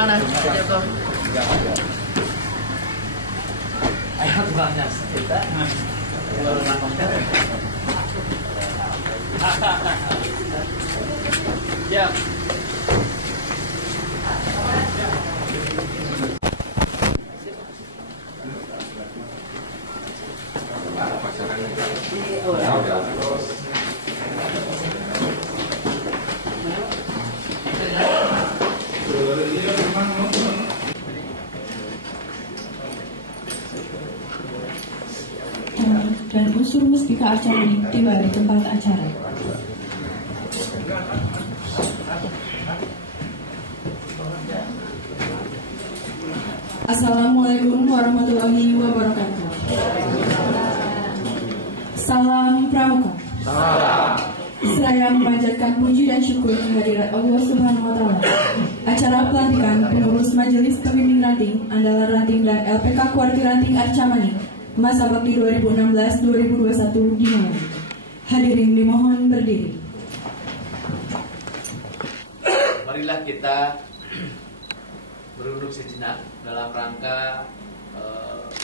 Gimana? Ayo tuangnya kita. Ya. Dan unsur Muspika Arcamani tiba di tempat acara. Assalamualaikum warahmatullahi wabarakatuh. Salam Pramuka. Saya memanjatkan puji dan syukur kehadirat Allah Subhanahu wa Ta'ala. Acara pelantikan pengurus Majelis Pembimbing Ranting, Andalan Ranting dan LPK Kuarti Ranting Arcamani masa bakti 2016-2021 dimulai. Hadirin dimohon berdiri. Marilah kita berunduk sejenak dalam rangka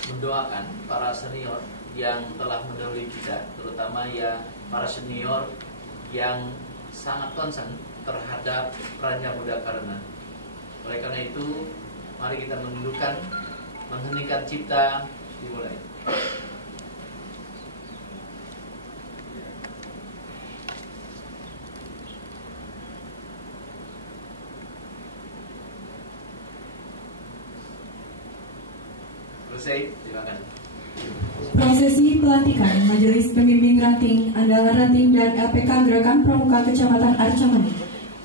mendoakan para senior yang telah mendahului kita, terutama ya para senior yang sangat concern terhadap Raja Muda Karena. Oleh karena itu, mari kita menundukkan, mengheningkan cipta, dimulai. Selesai, terima kasih. Prosesi pelantikan Majelis Pembimbing Ranting, Andalan Ranting dan LPK Gerakan Pramuka Kecamatan Arcamani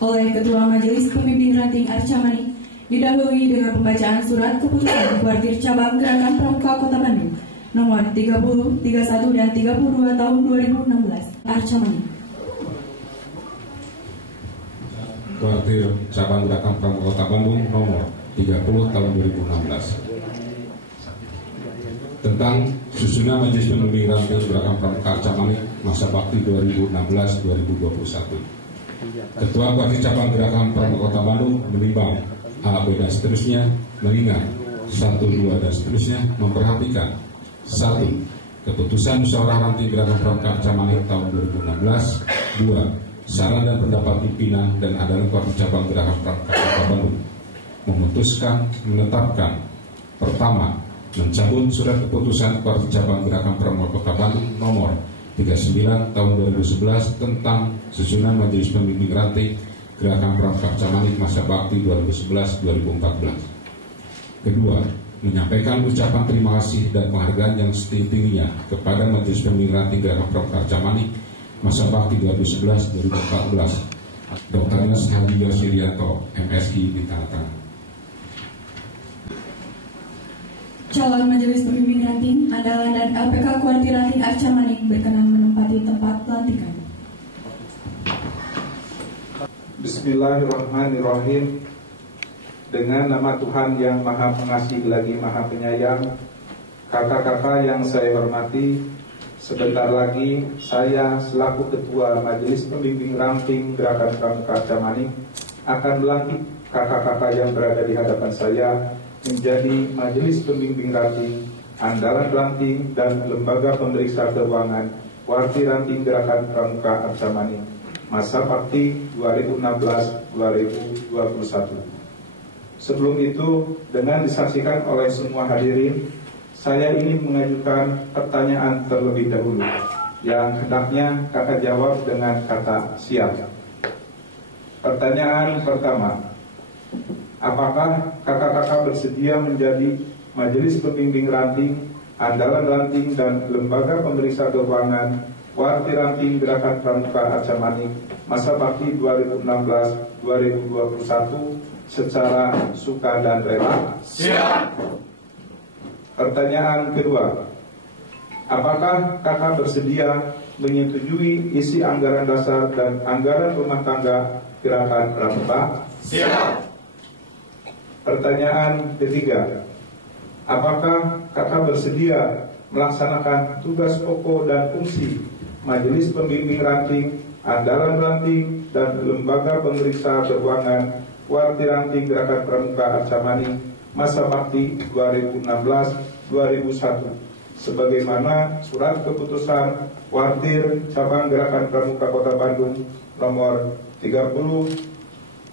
oleh Ketua Majelis Pembimbing Ranting Arcamani didahului dengan pembacaan surat keputusan Kuartir Cabang Gerakan Pramuka Kota Bandung nomor 30, 31 dan 32 tahun 2016 Arcamani. Kuartir Cabang Gerakan Pramuka Kota Bandung nomor 30 tahun 2016 tentang susunan Majelis Pembimbing Ranting Gerakan Pramuka Arcamani masa bakti 2016-2021. Ketua Kuartir Cabang Gerakan Pramuka Kota Bandung menimbang A, B dan seterusnya, mengingat 1, 2 dan seterusnya, memperhatikan 1. Keputusan musyawarah ranting Gerakan Pramuka Arcamani tahun 2016. 2. Saran dan pendapat pimpinan dan Andalan Kuartir Cabang Gerakan Pramuka Kota Bandung memutuskan menetapkan pertama, mencabut surat keputusan Kuartir Cabang Gerakan Pramuka Kota Bandung nomor 39 tahun 2011 tentang susunan Majelis Pembimbing Ranting Gerakan Pramuka Arcamani masa bakti 2011-2014. Kedua, menyampaikan ucapan terima kasih dan penghargaan yang setinggi-tingginya kepada Majelis Pembimbing Ranting Gerakan Pramuka Arcamani masa bakti 2011-2014. Dr. Hadi Yosirianto, MSI di tangan. Calon Majelis Pembimbing Ranting, Andalan dan LPK Kuartir Ranting Arcamani berkenan menempati tempat pelantikan. Bismillahirrahmanirrahim. Dengan nama Tuhan yang Maha Pengasih lagi Maha Penyayang, kakak-kakak yang saya hormati, sebentar lagi saya selaku Ketua Majelis Pembimbing Ranting Gerakan Pramuka Arcamani akan melantik kakak-kakak yang berada di hadapan saya menjadi Majelis Pembimbing Ranting, Andalan Ranting, dan Lembaga Pemeriksa Keuangan Kuartir Ranting Gerakan Pramuka Arcamani masa bakti 2016-2021. Sebelum itu, dengan disaksikan oleh semua hadirin, saya ingin mengajukan pertanyaan terlebih dahulu yang hendaknya kakak jawab dengan kata siap. Pertanyaan pertama, apakah kakak-kakak bersedia menjadi Majelis Pembimbing Ranting, Andalan Ranting, dan Lembaga Pemeriksa Keuangan Kuartir Ranting Gerakan Pramuka Arcamani masa bakti 2016-2021 secara suka dan rela? Siap. Pertanyaan kedua, apakah kakak bersedia menyetujui isi anggaran dasar dan anggaran rumah tangga Gerakan Pramuka? Siap. Pertanyaan ketiga, apakah kakak bersedia melaksanakan tugas pokok dan fungsi Majelis Pembimbing Ranting, Andalan Ranting, dan Lembaga Pemeriksa Keuangan Warti Ranting Gerakan Pramuka Arcamani masa bakti 2016-2001 sebagaimana surat keputusan Wartir Cabang Gerakan Pramuka Kota Bandung nomor 30,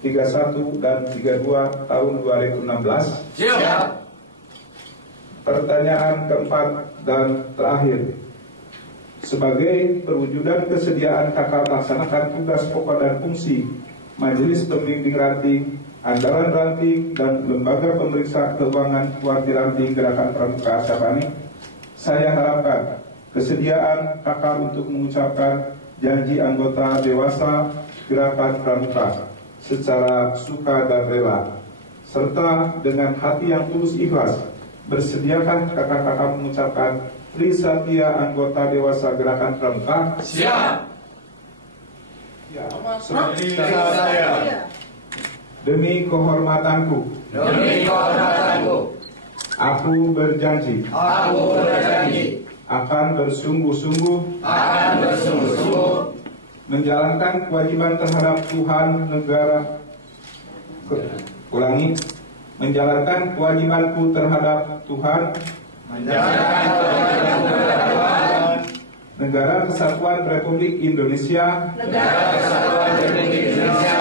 31 dan 32 tahun 2016. Siap. Pertanyaan keempat dan terakhir. Sebagai perwujudan kesediaan kakak melaksanakan tugas pokok dan fungsi Majelis Pembimbing Ranting, Andalan Ranting, dan Lembaga Pemeriksa Keuangan Warti Ranting Gerakan Pramuka Arcamani, saya harapkan kesediaan kakak untuk mengucapkan janji anggota dewasa Gerakan Pramuka secara suka dan rela, serta dengan hati yang tulus ikhlas bersediakah kakak-kakak mengucapkan Trisatya anggota dewasa Gerakan Pramuka? Siap. Ya, demi kehormatanku. Demi kehormatanku. Aku berjanji. Aku berjanji. Akan bersungguh-sungguh. Akan bersungguh-sungguh. Menjalankan kewajiban terhadap Tuhan, negara. Ulangi. Menjalankan kewajibanku terhadap Tuhan. Menjalankan kewajibanku terhadap Tuhan. Negara Kesatuan Republik Indonesia. Negara Kesatuan Republik Indonesia.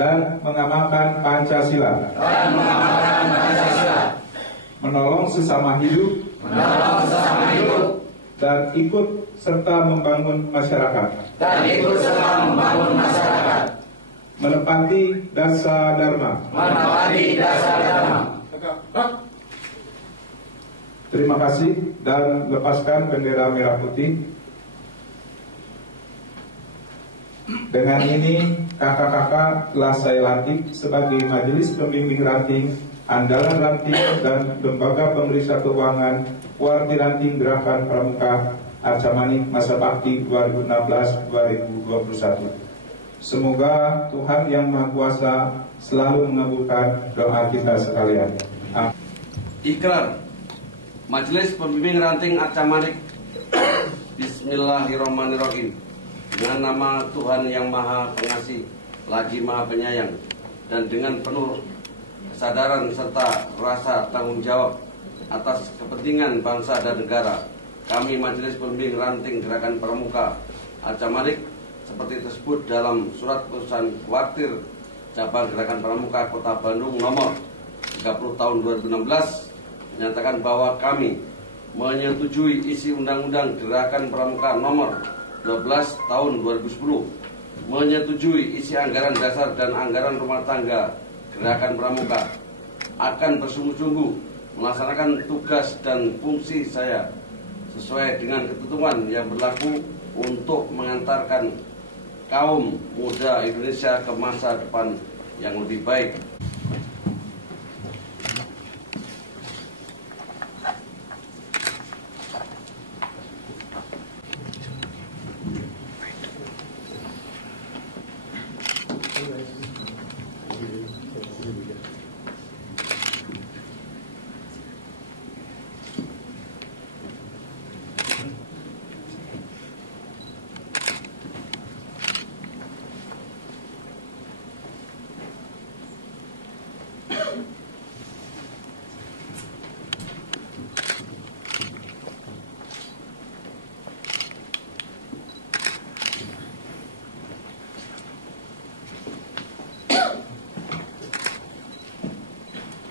Dan mengamalkan Pancasila. Dan mengamalkan Pancasila. Menolong sesama hidup. Menolong sesama hidup. Dan ikut serta membangun masyarakat. Dan ikut serta membangun masyarakat. Menepati dasar dharma. Menepati dasar dharma. Terima kasih dan lepaskan bendera merah putih. Dengan ini kakak-kakak telah saya lantik sebagai Majelis Pembimbing Ranting, Andalan Ranting, dan Lembaga Pemeriksa Keuangan Warti Ranting Gerakan Pramuka Arcamani masa bakti 2016-2021. Semoga Tuhan Yang Maha Kuasa selalu mengabulkan doa kita sekalian. Ikrar Majelis Pembimbing Ranting Arcamani. Bismillahirrahmanirrahim. Dengan nama Tuhan Yang Maha Pengasih lagi Maha Penyayang, dan dengan penuh kesadaran serta rasa tanggung jawab atas kepentingan bangsa dan negara, kami Majelis Pembimbing Ranting Gerakan Pramuka Arcamani seperti tersebut dalam surat keputusan Wartir Cabang Gerakan Pramuka Kota Bandung nomor 30 tahun 2016 menyatakan bahwa kami menyetujui isi Undang-Undang Gerakan Pramuka nomor 12 tahun 2010, menyetujui isi anggaran dasar dan anggaran rumah tangga Gerakan Pramuka, akan bersungguh-sungguh melaksanakan tugas dan fungsi saya sesuai dengan ketentuan yang berlaku untuk mengantarkan kaum muda Indonesia ke masa depan yang lebih baik.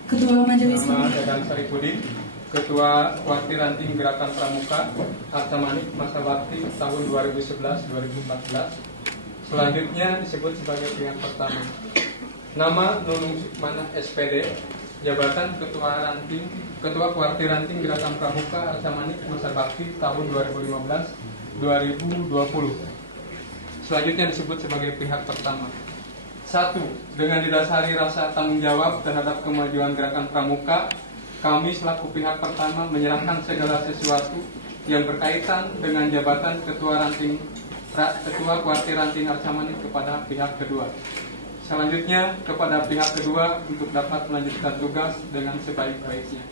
Ketua Majelis Nama Dadan Saripudin, Ketua Warti Ranting Gerakan Pramuka Arcamani masa bakti tahun 2011-2014. Selanjutnya disebut sebagai pihak pertama. Nama Nunung Sukmana SPD, jabatan Ketua Warti Ranting Gerakan Pramuka Arcamani masa bakti tahun 2015-2020. Selanjutnya disebut sebagai pihak pertama. 1. Dengan didasari rasa tanggung jawab terhadap kemajuan Gerakan Pramuka, kami selaku pihak pertama menyerahkan segala sesuatu yang berkaitan dengan jabatan Ketua Warti Ranting Arcamani kepada pihak kedua. Selanjutnya kepada pihak kedua untuk dapat melanjutkan tugas dengan sebaik-baiknya.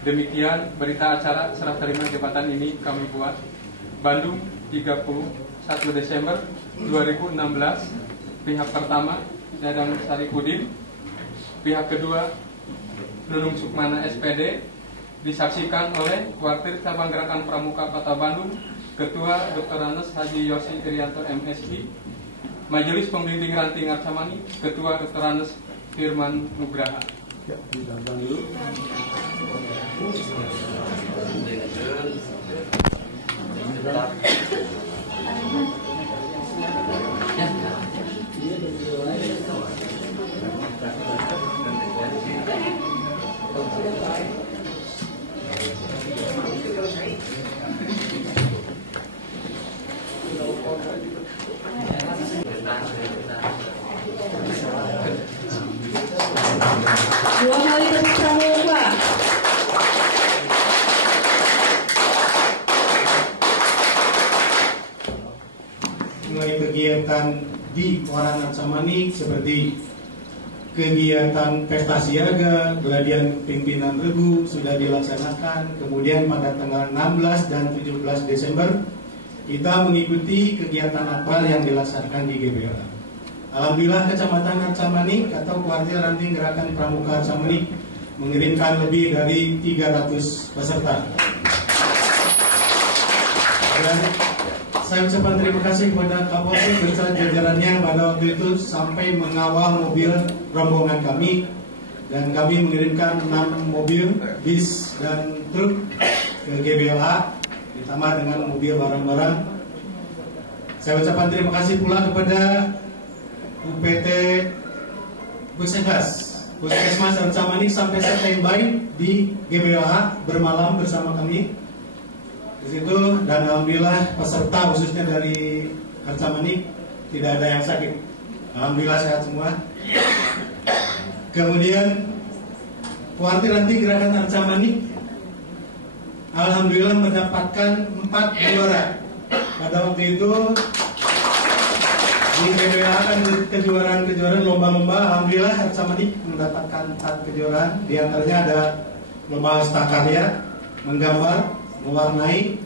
Demikian berita acara serah terima jabatan ini kami buat. Bandung, 31 Desember 2016. Pihak pertama Dadan Saripudin, pihak kedua Nunung Sukmana SPD disaksikan oleh Kuartir Cabang Gerakan Pramuka Kota Bandung, Ketua Dr. Anes Haji Yosi Irianto MSI, Majelis Pembimbing Ranting Arcamani, Ketua Dr. Anes Firman Nugraha. Dua kali tepuk pramuka. Mulai kegiatan di Koran Arcamani seperti kegiatan pesta siaga, geladian pimpinan regu sudah dilaksanakan. Kemudian pada tanggal 16 dan 17 Desember kita mengikuti kegiatan apel yang dilaksanakan di GBLA. Alhamdulillah Kecamatan Arcamani atau Kuartir Ranting Gerakan Pramuka Arcamani mengirimkan lebih dari 300 peserta. Dan saya ucapkan terima kasih kepada Kapolsek beserta jajarannya pada waktu itu sampai mengawal mobil rombongan kami, dan kami mengirimkan 6 mobil, bis dan truk ke GBLA ditambah dengan mobil barang-barang. Saya ucapkan terima kasih pula kepada UPT Puskesmas Arcamani sampai standby di GBLA bermalam bersama kami di situ, dan alhamdulillah peserta khususnya dari Arcamani tidak ada yang sakit, alhamdulillah sehat semua. Kemudian Kuartir Ranting Gerakan Arcamani alhamdulillah mendapatkan 4 juara. Pada waktu itu di GBLA kan kejuaraan lomba-lomba, alhamdulillah Arcamani mendapatkan 4 kejuaraan. Di antaranya ada lomba hasta karya, menggambar, mewarnai,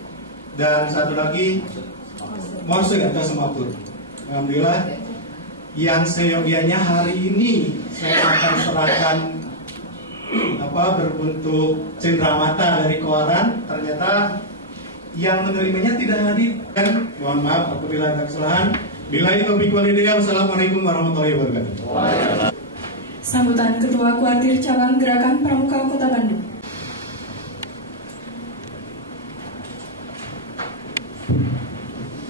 dan satu lagi morsik atau sematur. Alhamdulillah yang seyogianya hari ini saya akan serahkan berbentuk cenderamata dari koran. Ternyata yang menerimanya tidak hadir, kan mohon maaf apabila ada kesalahan. Billahi taufiq wal hidayah. Wassalamualaikum warahmatullahi wabarakatuh. Sambutan Ketua Kuartir Cabang Gerakan Pramuka Kota Bandung.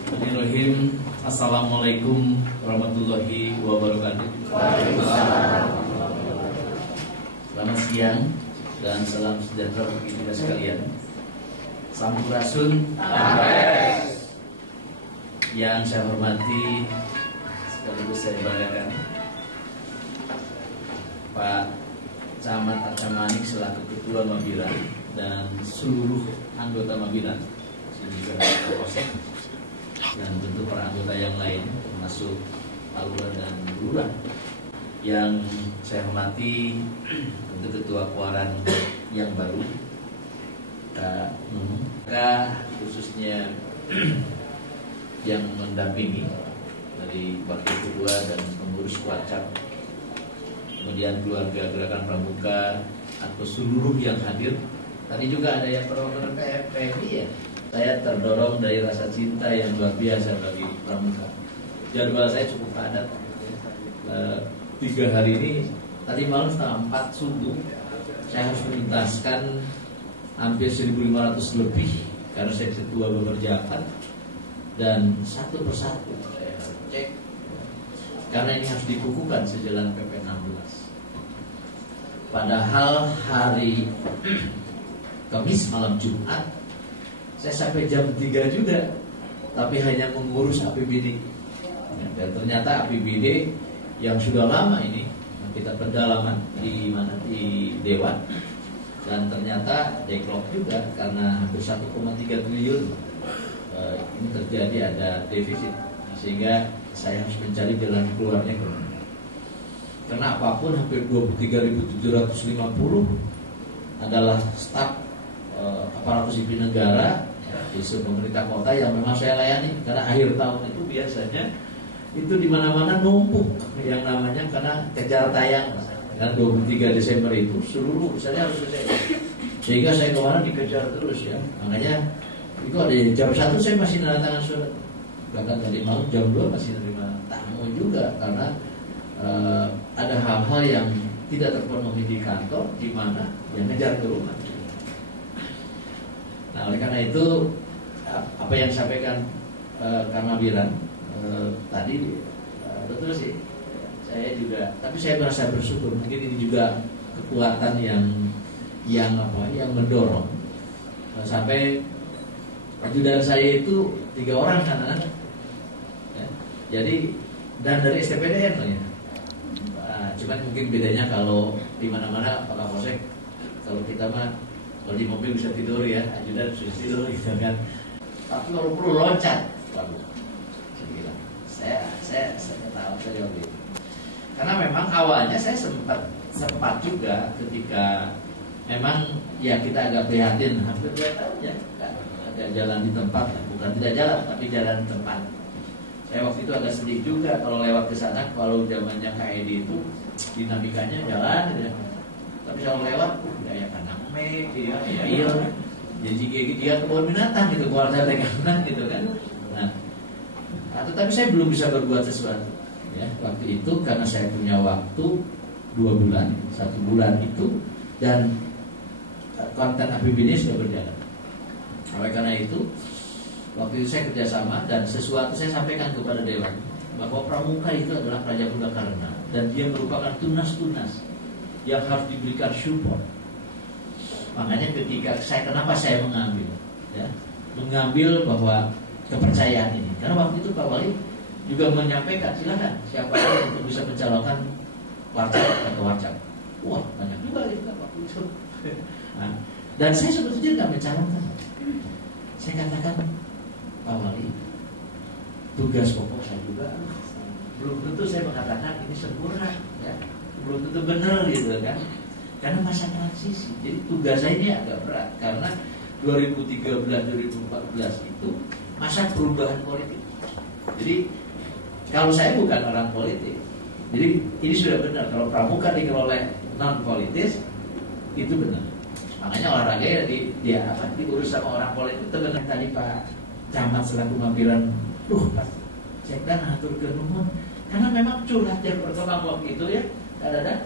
Bismillahirrahmanirrahim. Assalamualaikum warahmatullahi wabarakatuh. Selamat siang dan salam sejahtera bagi kita sekalian. Sampurasun. Yang saya hormati sekaligus saya banggakan Pak Camat Arcamani selaku Ketua Mabilan dan seluruh anggota Mabilan, juga Kapolsek, dan tentu para anggota yang lain termasuk Pak Lurah dan Lurah. Yang saya hormati tentu Ketua Kuaran yang baru, Kak Nunung, khususnya yang mendampingi dari wakil kedua dan pengurus Kuarcap, kemudian keluarga Gerakan Pramuka atau seluruh yang hadir. Tadi juga ada yang perwakilan PMI ya. Saya terdorong dari rasa cinta yang luar biasa bagi Pramuka. Jadwal saya cukup padat. 3 hari ini, tadi malam setengah 4 subuh saya harus menuntaskan hampir 1.500 lebih karena saya ketua bekerja dan satu persatu saya cek karena ini harus dikukuhkan sejalan PP 16. Padahal hari Kamis malam Jumat saya sampai jam 3 juga, tapi hanya mengurus APBD. Dan ternyata APBD yang sudah lama ini kita pendalaman di mana, di Dewan, dan ternyata deklok juga karena hampir 1,3 triliun ini terjadi ada defisit, sehingga saya harus mencari jalan keluarnya kemana. Karena apapun hampir 23.750 adalah staf aparatus sipil negara di pemerintah kota yang memang saya layani, karena akhir tahun itu biasanya itu di mana-mana numpuk yang namanya karena kejar tayang Dan 23 Desember itu seluruh urusannya harus selesai. Sehingga saya kemarin dikejar terus ya. Makanya itu ada jam 1 saya masih nanda tangan surat. Bahkan tadi malam jam 2 masih terima tamu juga karena ada hal-hal yang tidak terpenuhi di kantor, di mana yang ngejar ke rumah. Nah, oleh karena itu apa yang disampaikan Kang Mabiran tadi betul sih. Saya juga, tapi saya merasa bersyukur. Mungkin ini juga kekuatan yang mendorong sampai ajudan saya itu 3 orang kan, ya. Jadi dan dari STPDN loh ya. Cuman mungkin bedanya kalau di mana-mana Pak Kapolsek, kalau kita mah kalau di mobil bisa tidur ya, ajudan bisa tidur gitu kan. Tapi kalau perlu loncat, waduh, saya bilang, saya tahu saya jawab itu. Karena memang awalnya saya sempat juga ketika memang ya kita agak prihatin hampir 2 tahun ya, agak jalan di tempat, bukan tidak jalan tapi jalan di tempat. Saya waktu itu agak sedih juga kalau lewat ke sana, kalau zamannya KED itu dinamikanya jalan gitu ya. Tapi kalau lewat ya kanang dia iya jadi dia kebun binatang gitu, keluarga dengan gitu kan. Nah, tetapi saya belum bisa berbuat sesuatu ya waktu itu karena saya punya waktu 2 bulan, 1 bulan itu, dan konten APBD sudah berjalan. Oleh karena itu waktu itu saya kerjasama dan sesuatu saya sampaikan kepada Dewan bahwa Pramuka itu adalah Prajamuda Karna dan dia merupakan tunas-tunas yang harus diberikan support. Makanya ketika kenapa saya mengambil bahwa kepercayaan ini, karena waktu itu Pak Wali juga menyampaikan silakan siapa yang untuk bisa mencalonkan warcap atau warcap. Wah banyak juga itu kan waktu itu. Nah, dan saya sebetulnya tidak mencalonkan. Saya katakan Pak Wali, tugas pokok saya juga belum tentu saya mengatakan ini sempurna, ya. Belum tentu benar gitu kan. Karena masa transisi, jadi tugas saya ini agak berat karena 2013-2014 itu masa perubahan politik. Jadi kalau saya bukan orang politik, jadi ini sudah benar kalau Pramuka dikelola non politis itu benar. Makanya olahraga ya diurus sama orang politik itu benar. Tadi Pak Camat selaku Mabiran, saya kan atur ke nuhun karena memang curhat yang berkembang waktu itu ya, kadang-kadang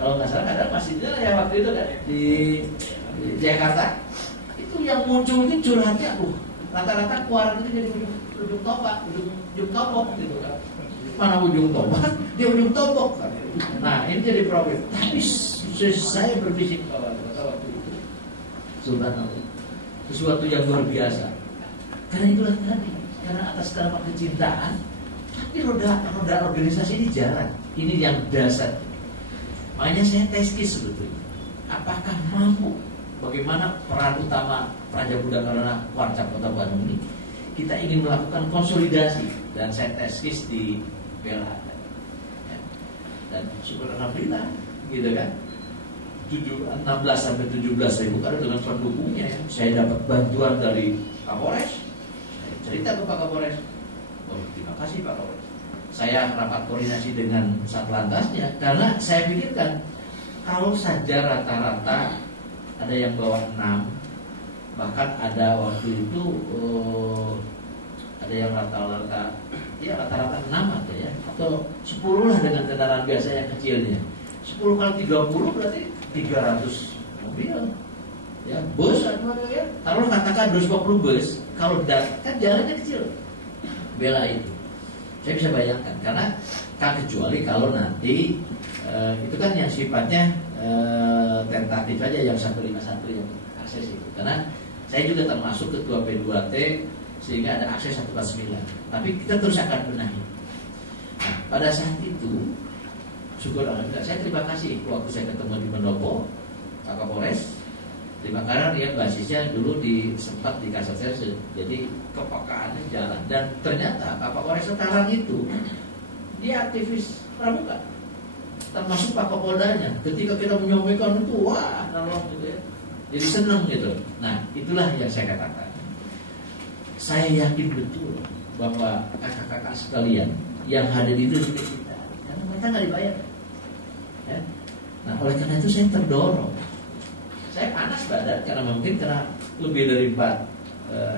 kalau nggak salah ada masjidnya ya waktu itu kan di Jakarta itu yang muncul itu curhatnya, rata-rata keluaran itu jadi ujung tombak, ujung tombok gitu kan. Mana ujung tombak? Dia ujung tombok. Nah ini jadi problem. Tapi saya berbisik waktu itu, subhanallah, sesuatu yang luar biasa. Karena itulah tadi, karena atas nama kecintaan, tapi roda organisasi ini jalan. Ini yang dasar. Makanya saya teskis sebetulnya, apakah mampu, bagaimana peran utama Prajamuda Karna Warcap Kota Bandung ini kita ingin melakukan konsolidasi, dan saya teskis di PLH ya. Dan syukur alhamdulillah gitu kan 16 sampai 17 ribu karena dengan pendukungnya ya. Saya dapat bantuan dari Kapolres, saya cerita ke Pak Kapolres, terima kasih Pak Kapolres. Saya rapat koordinasi dengan Satlantasnya karena saya pikirkan kalau saja rata-rata ada yang bawa 6, bahkan ada waktu itu ada yang rata-rata 6 atau ya, atau 10 lah dengan kendaraan biasa yang kecilnya. 10 kali 30 berarti 300 mobil ya, bus atau ya. Kalau katakan 250 bus, kalau kan jalannya kecil, bela itu. Saya bisa bayangkan karena kecuali kalau nanti itu kan yang sifatnya tentatif aja yang 151 yang akses itu. Karena saya juga termasuk ketua P2T sehingga ada akses 149. Tapi kita terus akan benahi. Nah, pada saat itu syukur alhamdulillah saya terima kasih waktu saya ketemu di Pendopo Pak Kapolres. Terima kasih dia basisnya dulu sempat di Kasatserse, jadi kepekaannya jalan. Dan ternyata Pak Kapolres sekarang itu dia aktivis Pramuka, termasuk Pak Kapoldanya. Ketika kita menyampaikan itu, wah, nolong gitu ya, jadi senang gitu. Nah, itulah yang saya katakan. Saya yakin betul bahwa kakak-kakak sekalian yang hadir itu juga kita, karena mereka nggak dibayar. Ya. Nah, oleh karena itu saya terdorong. Saya panas badan karena lebih dari 4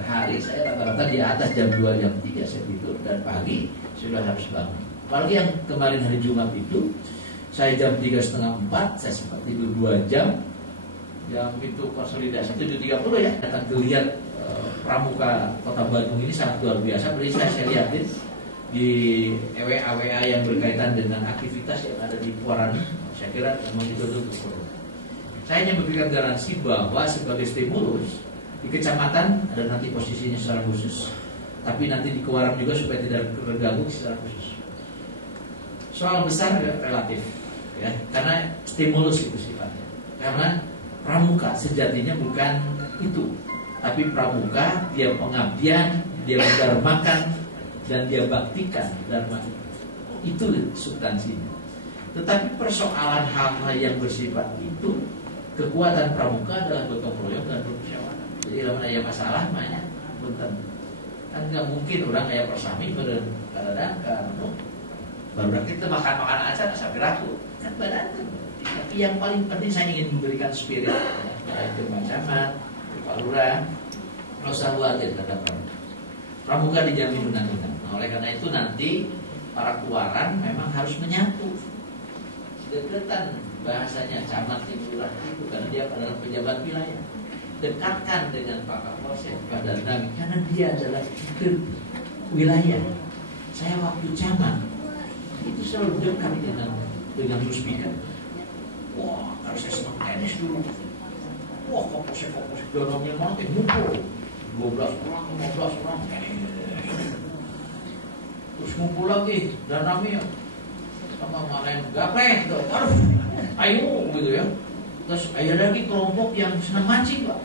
hari saya rata-rata di atas jam 2, jam 3 saya tidur, dan pagi sudah harus bangun. Apalagi yang kemarin hari Jumat itu saya jam 3:30, 4 saya sempat tidur 2 jam. Jam itu konsolidasi 7.30 ya, datang lihat pramuka Kota Bandung ini sangat luar biasa. Beri saya lihatin di WA yang berkaitan dengan aktivitas yang ada di Kuaran. Saya kira memang itu untuk saya hanya memberikan garansi bahwa sebagai stimulus di kecamatan ada nanti posisinya secara khusus, tapi nanti di Kuaran juga supaya tidak terganggu secara khusus. Soal besar relatif ya, karena stimulus itu sifatnya. Karena pramuka sejatinya bukan itu, tapi pramuka dia pengabdian, dia mendharmakan, dan dia baktikan dharma. Itu substansinya. Tetapi persoalan hal-hal yang bersifat itu, kekuatan pramuka adalah gotong royong dan bermusyawarah. Jadi kalau ada masalah banyak, punten. Kan nggak mungkin orang kayak persami kadang-kadang baru kita makan aja sampai ragu kan badan. Tapi yang paling penting saya ingin memberikan spirit ke Pak Camat, Pak Lurah, nggak usah khawatir terhadap pramuka dijamin undang-undang. Nah, oleh karena itu nanti para Kuaran memang harus menyatu. Deketan bahasanya camat di lurah itu karena dia adalah pejabat wilayah. Dekatkan dengan Pak Kapolsek, Pak Danang, karena dia adalah ke wilayah. Saya waktu camat itu selalu dekat dengan Muspika. Wah, harus saya senang tenis dulu. Wah, Kapolsek dorongnya mati ngumpul 12 orang, 15 orang. Terus ngumpul lagi dan namanya sama main gaplek, ayo gitu ya. Terus ada lagi kelompok yang senang mancing, Pak.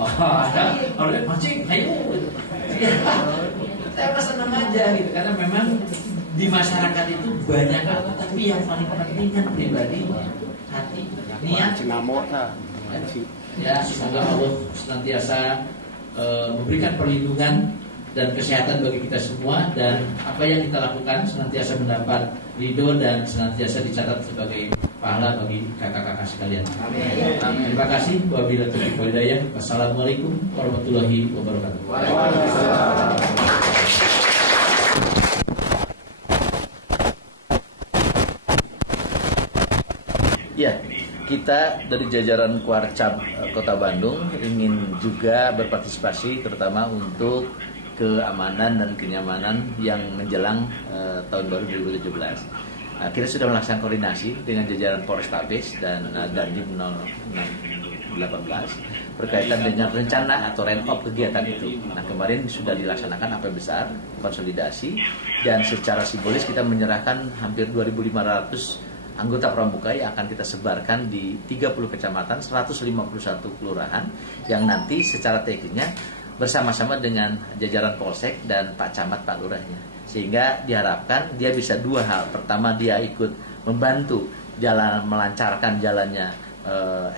Wah, ada mancing, ayo gitu. Saya senang aja gitu karena memang di masyarakat itu banyak hal, tapi yang paling penting kan pribadi, hati, niat. Ya, semoga Allah senantiasa memberikan perlindungan dan kesehatan bagi kita semua, dan apa yang kita lakukan senantiasa mendapat ridho dan senantiasa dicatat sebagai pahala bagi kakak-kakak sekalian. Amin. Terima kasih. Wabillahi taufiq wal hidayah. Wassalamualaikum warahmatullahi wabarakatuh. Waalaikumsalam. Ya, kita dari jajaran Kuarcap Kota Bandung ingin juga berpartisipasi terutama untuk keamanan dan kenyamanan yang menjelang tahun baru 2017. Kita sudah melaksanakan koordinasi dengan jajaran Polrestabes dan Dandim 018 berkaitan dengan rencana atau ramp-up kegiatan itu. Nah, kemarin sudah dilaksanakan apel besar, konsolidasi, dan secara simbolis kita menyerahkan hampir 2.500 anggota pramuka yang akan kita sebarkan di 30 kecamatan, 151 kelurahan yang nanti secara teknisnya bersama-sama dengan jajaran Polsek dan Pak Camat, Pak Lurahnya. Sehingga diharapkan dia bisa dua hal. Pertama, dia ikut membantu melancarkan jalannya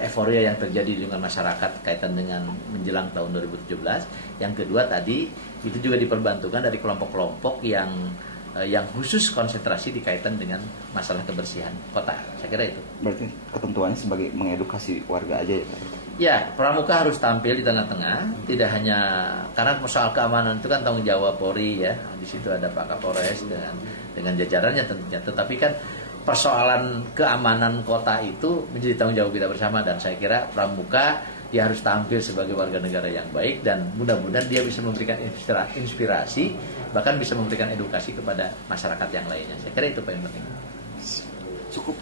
euforia yang terjadi dengan masyarakat kaitan dengan menjelang tahun 2017. Yang kedua tadi itu juga diperbantukan dari kelompok-kelompok yang khusus konsentrasi dikaitan dengan masalah kebersihan kota. Saya kira itu. Berarti ketentuannya sebagai mengedukasi warga aja ya Pak? Ya, pramuka harus tampil di tengah-tengah. Tidak hanya karena soal keamanan itu kan tanggung jawab Polri ya. Di situ ada Pak Kapolres dengan jajarannya tentunya. Tetapi kan persoalan keamanan kota itu menjadi tanggung jawab kita bersama, dan saya kira pramuka dia harus tampil sebagai warga negara yang baik, dan mudah-mudahan dia bisa memberikan inspirasi, bahkan bisa memberikan edukasi kepada masyarakat yang lainnya. Saya kira itu paling penting. Cukup.